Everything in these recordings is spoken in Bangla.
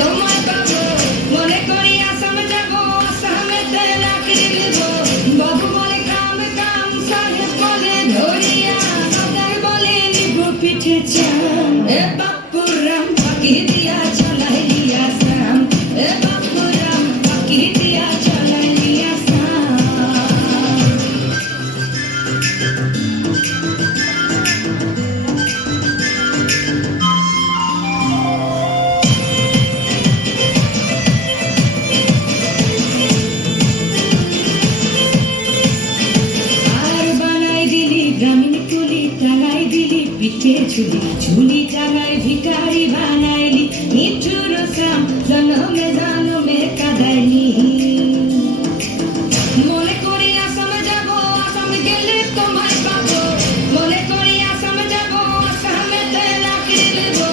তোমায় পাবো মনে করি আসাম যাবো আসামেতে লাকড়ি দেবো বাবু বলে কাম কাম সাহেব বলে ধরিয়া সদার বলে নিব পিঠে চাম এ বাপুরাম ফাঁকি দিয়া চলাই লিয়া সাম এ বাপুরাম ফাঁকি দিয়া চলাই লিয়া সাম গ্রামীণ কুলি টাঙাই দিলি পিঠে ঝুলি ঝুলি টাঙাই ভিখারি বানাইলি নিঠুর শ্যাম জনমে জনমে কাদাইলি মনে করি আসাম যাবো আসাম গেলে তোমায় পাবো মনে করি আসাম যাবো আসামেতে লাকড়ি দেবো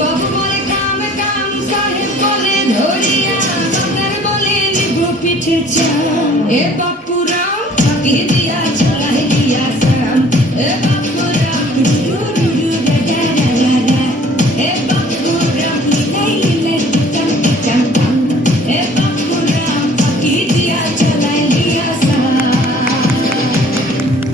বাবু বলে কাম কাম সাহেব বলে ধরিয়া সদার বলে নিব পিঠে চাম এ